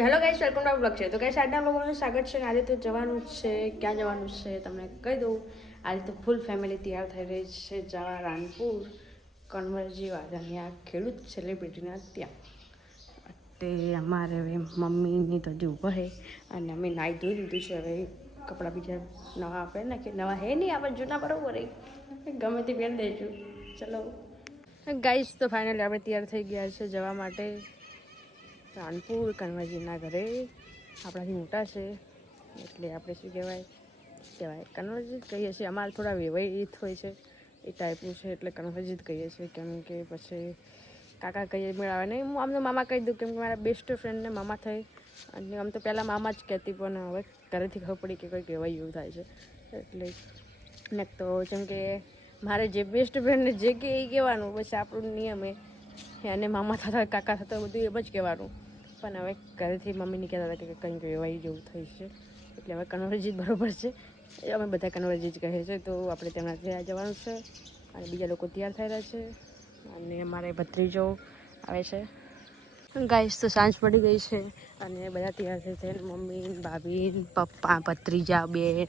કે hello guys, welcome to blog છે. તો ગાઈસ, આજના બ્લોગમાં સ્વાગત છે. આજે તો જવાનું છે, ક્યાં જવાનું છે તમને કહી દઉં. આજે તો ફૂલ ફેમિલી તૈયાર થઈ રહી છે જવા રાણપુર કન્વરજી વાળાની આ ખેડૂત સેલિબ્રિટીના ત્યાં. તે અમારે હવે મમ્મીની તો હજી ઊભા છે અને અમે નાહી ધોઈ લીધું છે. હવે કપડાં બીજા નવા આપણે ને કે નવા હે નહીં, આપણે જૂના બરાબર ગમે તે પહેરી દઈશું. ચલો ગાઈસ, તો ફાઇનલી આપણે તૈયાર થઈ ગયા છે જવા માટે રાણપુર કન્વરજીના ઘરે. આપણાથી મોટા છે એટલે આપણે શું કહેવાય કન્વરજી જ કહીએ છીએ. અમારે થોડા વેવાઈત હોય છે એ ટાઈપનું છે એટલે કન્વરજી જ કહીએ છીએ. કેમ કે પછી કાકા કહીએ મેળાવે નહીં, હું આમને મામા કહી દઉં કેમ કે મારા બેસ્ટ ફ્રેન્ડને મામા થઈ. અને આમ તો પહેલાં મામા જ કહેતી પણ હવે ઘરેથી ખબર પડી કે કંઈક કહેવાય એવું થાય છે. એટલે ને તો જેમ કે મારે જે બેસ્ટ ફ્રેન્ડને જે કે એ કહેવાનું, પછી આપણું નિયમ અને મામા થતા કાકા થતા બધું એમ જ કહેવાનું. પણ હવે ઘરેથી મમ્મીને કહેતા હતા કે કંઈક કહેવાય જેવું થઈ છે એટલે હવે કન્વરજી જ બરાબર છે. અમે બધા કન્વરજી જ કહે છે. તો આપણે તેમના ત્યાં જવાનું છે અને બીજા લોકો તૈયાર થઈ રહ્યા છે અને અમારે ભત્રીજો આવે છે. ગાઈસ, તો સાંજ પડી ગઈ છે અને બધા તૈયાર થઈ છે. મમ્મી, ભાભી, પપ્પા, ભત્રીજા, બેન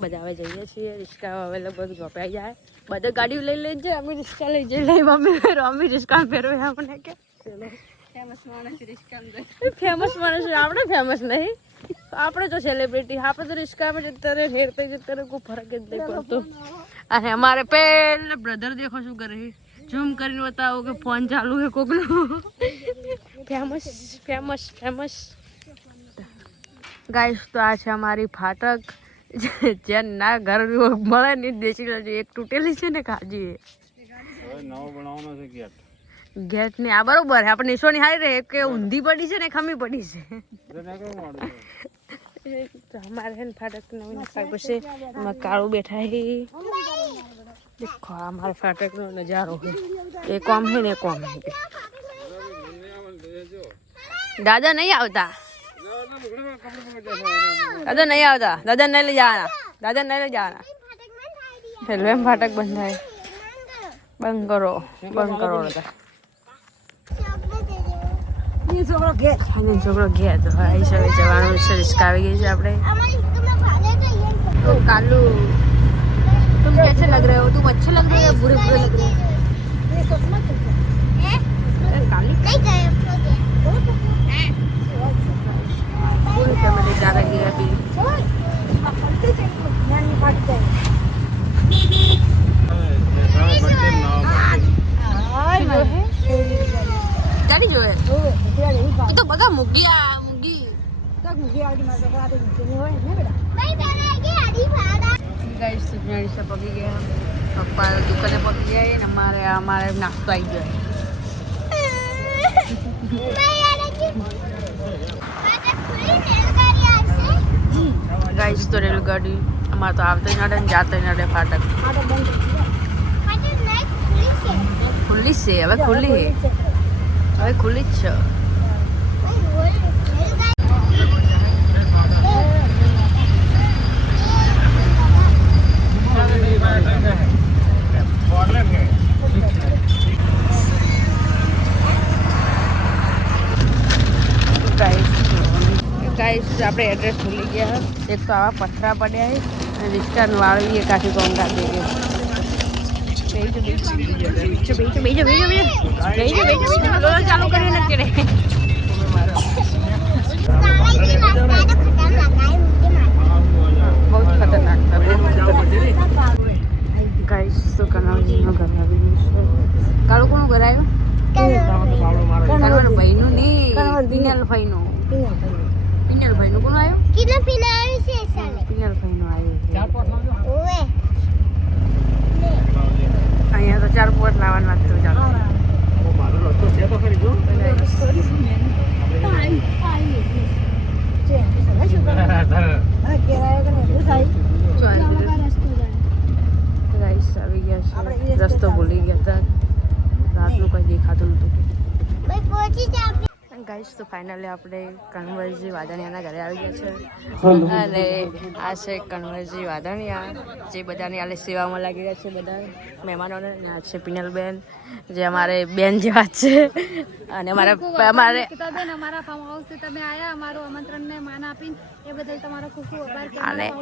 બધા હવે જઈએ છીએ. રિક્ષા હવે લગભગ જોપાઈ જાય. બધા ગાડીઓ લઈ લઈ જાય, અમે રિક્ષા લઈ જઈ લઈ મમ્મી રિક્ષા ફેરવે આપણને કે ફેમસ માણસ આપણે ફેમસ નહીં, આપણે તો સેલિબ્રિટી. આપણે તો રિક્ષામાં જતા રહે, હેરતા જતા રહે, કોઈ ફરક જ નહીં પડતો. અને અમારે પેલા બ્રધર દેખો શું કરે, ઝૂમ કરીને બતાવો કે ફોન ચાલુ છે કોકનો. ફેમસ ફેમસ ફેમસ ગાઈસ, તો આ છે અમારી ફાટક. જ્યાં ના ઘર મળે ને દેશી એક તૂટેલી છે ને કાજી ગેટ ને આ બરોબર આપણે નિશોની હારી રહે કે ઊંધી પડી છે ને ખમી પડી છે. અમારે છે ને ફાટક નવી નખાય પછી એમાં કાળું બેઠા છે. દેખો અમારે ફાટક નો નજારો છે. એ કોમ છે ને કોમ છે. દાદા નહીં આવતા, દાદા નહીં આવતા, દાદા નહીં લઈ જવાના, દાદા નહીં લઈ જવાના. રેલવે ફાટક બંધ થાય, બંધ કરો દાદા. છોકરો ઘેર તો ભાઈ સવે જવાનું છે. રિસ્કા આવી ગઈ છે આપણે. કાલू तुम कैसे लग रहे हो? तुम अच्छे लग रहे हो या बुरे बुरे लग रहे हो? ये चश्मा है काली नहीं गए पूरी फैमिली जा रही है अभी. गाड़ी जो है ये तो बगा मुगी गाइस, सुनाड़ी से पकी गया. पप्पा दुकाने पकी गया है. हमारे नाश्तो आई गया. गाइस, तो रेलगाड़ी हमारे तो आते नड़े जाते नड़े फाटक खुली से હવે ખુલ્લી છે. હવે ખુલ્લી જ છે. ગાઈસ, આપણે એડ્રેસ ભૂલી ગયા. એક તો આવા પથરા પડ્યા છે અને રિક્ષાનું વાળવી કાઠી કોમ કાઢી ગયું. ચાલુ કરીને કેડે બહુ ખતરનાક ગાઈસ. તો કનવજીનું ઘર આવી ગયું છે. કાળું કોનું ઘર આવ્યું? ભાઈનું નહીં, પિનલ ભાઈનું. પિનલ ભાઈનું કોનું આવ્યું? પિનલ ભાઈનું આવ્યું. અહીંયા તો 4 પોટ લાવવાનું વાગતું ચાલો. આવી ગયા છે. રસ્તો ભૂલી ગયા હતા. રાતનું કઈ દેખાતું નતું. ગાઈસ, ગાઈસ તો ફાઇનલી આપણે કન્વરજી વાદણિયાના ઘરે આવી ગયા છે અને આ છે કન્વરજી વાદણિયા જે બધાની આલે સેવામાં લાગી રહ્યા છે બધા મહેમાનોને. આ છે પિનલબેન જે અમારે બેન જેવા છે અને અમારા ફાર્મ હાઉસ તમે આયા અમારું આમંત્રણને માન આપીને એ બદલ તમારો ખૂબ ખૂબ આભાર.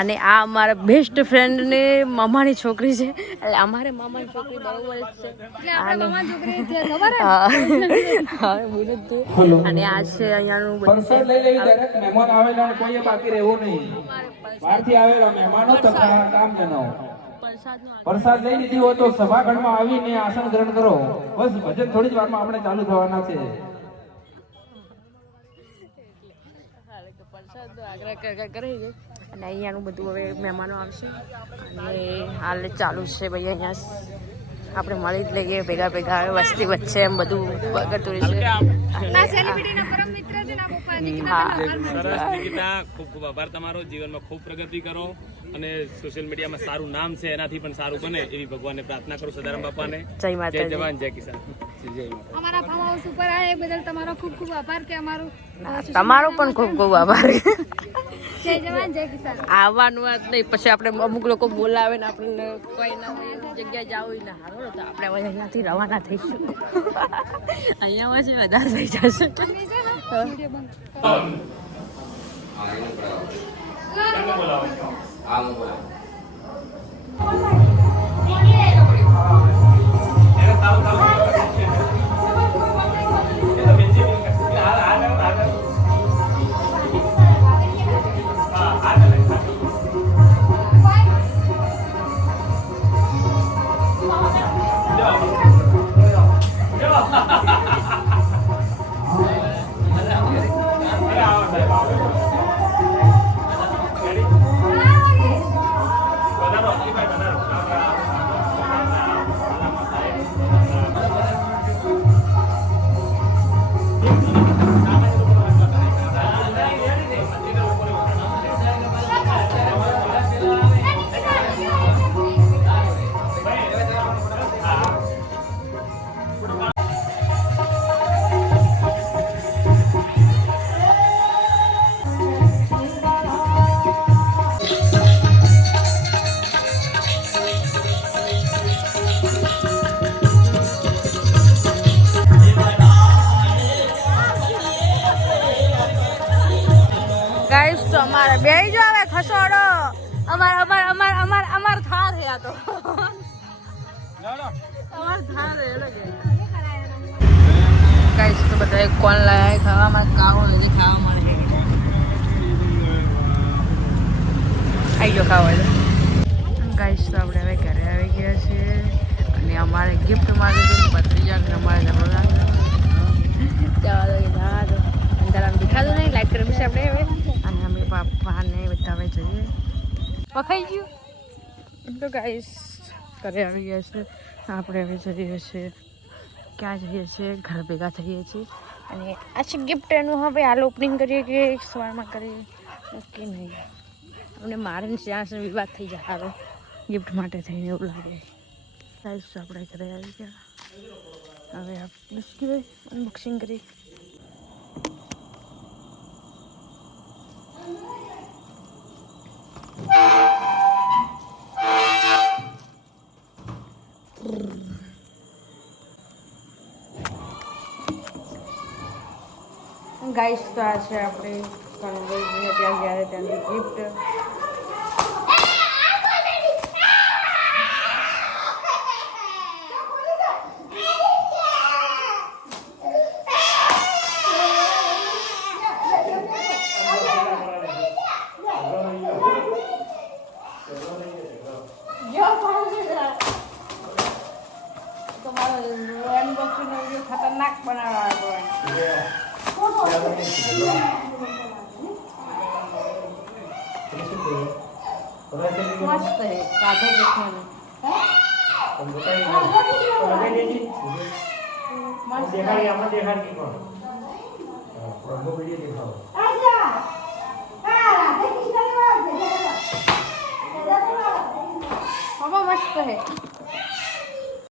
અને આ અમારા બેસ્ટ ફ્રેન્ડની મામાની છોકરી છે એટલે અમારે મામાની છોકરી બરોબર જ છે અને આ છે અહીંયાનું બધું મહેમાન આવેલા કોઈ બાકી રહેવું નહીં. બહારથી આવેલા મહેમાનો તથા કામજનો પ્રસાદ લઈ લીધી હોય તો સભાખંડમાં આવીને આસન ગ્રહણ કરો. બસ ભજન થોડી જ વારમાં આપણે ચાલુ થવાના છે. અને અહીંયાનું બધું હવે મહેમાનો આવશે અને હાલ ચાલુ છે ભાઈ. અહીંયા આપણે મળી જ લઈએ ભેગા ભેગા વસ્તી વચ્ચે એમ બધું કરતું રહેશે. ખૂબ ખૂબ આભાર તમારો. જીવનમાં ખૂબ પ્રગતિ કરો અને સોશિયલ મીડિયામાં સારું નામ છે એનાથી પણ સારું બને એવી ભગવાનને પ્રાર્થના કરું. સદારામ બાપાને જય માતા, જય જવાન જય કિસાન. અમારા ફાર્મ હાઉસ ઉપર આયા એ બદલ તમારો ખૂબ ખૂબ આભાર કે અમારું તમારો પણ ખૂબ ખૂબ આભાર. જય જવાન જય કિસાન. આવવાનું વાત નહીં પછી આપણે અમુક લોકો બોલાવે ને આપણને કોઈ ના જગ્યાએ જવું ને હારો તો આપણે હવે અહીંયાથી રવાના થઈશું. અહીંયા પછી વધારે થઈ જશે. ગાઈસ તો અમારે બે જ આવે ખસોડો અમાર થાર હે આ તો અમાર થાર હે લગે. ગાઈસ તો બધા કોણ લાયા ખાવામાં કાવો લગી ખાવા મળે. આઈ ગયો ખાવા લે. ગાઈસ તો આપણે હવે ઘરે આવી ગયા છીએ અને અમારે ગિફ્ટ માંગે છે ભત્રીજા અમારે જરૂર ચાલો અંદર આમ દેખાતું નહીં લાઈક કરી છે આપણે હવે. અને અમે પાપાને બધા હવે જઈએ. પખાઈ ગયું તો ગાઈસ ઘરે આવી ગયા છે. આપણે હવે જઈએ છીએ ક્યાં જઈએ છીએ ઘર ભેગા થઈએ છીએ અને આ છે ગિફ્ટ એનું. હવે હાલ ઓપનિંગ કરીએ કે સવારમાં કરીએ નક્કી નહીં. અમને મારે ત્યાં છે વિવાદ થઈ જાય હારો ગિફ્ટ માટે થઈને એવું લાગે. ગાઈસ આપણે ઘરે આવી ગયા. હવે આપણે અનબોક્સિંગ કરી. ગાઈસ તો આ છે આપણે કન્વર્ઝને ત્યાં ગયા ત્યાંની ગિફ્ટ. ખતરનાક બનાવવા મસ્ત હે કાઢે દેખવાનું મસ્ત હે.